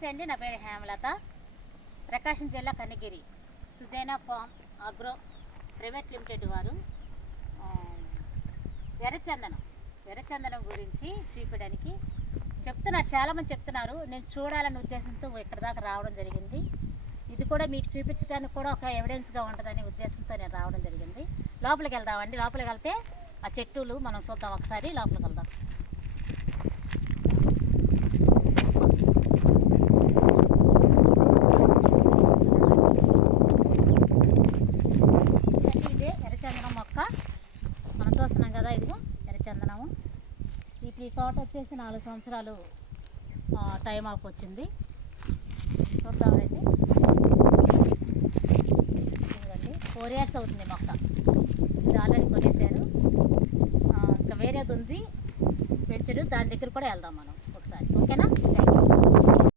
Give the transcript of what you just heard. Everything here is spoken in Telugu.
నమస్తే అండి, నా పేరు హేమలత. ప్రకాశం జిల్లా Kanigiri Sujaina farm agro private limited వారు ఎర్రచందనం గురించి చూపించడానికి చెప్తున్నారు. చాలామంది చెప్తున్నారు. నేను చూడాలనే ఉద్దేశంతో ఇక్కడ దాకా రావడం జరిగింది. ఇది కూడా మీకు చూపించడానికి కూడా ఒక ఎవిడెన్స్గా ఉంటుందనే ఉద్దేశంతో నేను రావడం జరిగింది. లోపలికి వెళ్దామండి. లోపలికి వెళ్తే ఆ చెట్టులు మనం చూద్దాం. ఒకసారి లోపలికి వెళ్దాం. ఇదే ఎర్రచందనం మొక్క మనం చూస్తున్నాం కదా. ఇదిగో ఎర్రచందనము. ఇప్పుడు ఈ తోట వచ్చేసి 4 సంవత్సరాలు టైం ఆఫ్ వచ్చింది. చూద్దామండి. ఇదిగోండి 4 years అవుతుంది మొక్క. ఇది ఆల్రెడీ కొనేసారు. ఇంకా వేరేది ఉంది పెంచడు. దాని దగ్గర కూడా వెళ్దాం మనం ఒకసారి. ఓకేనా?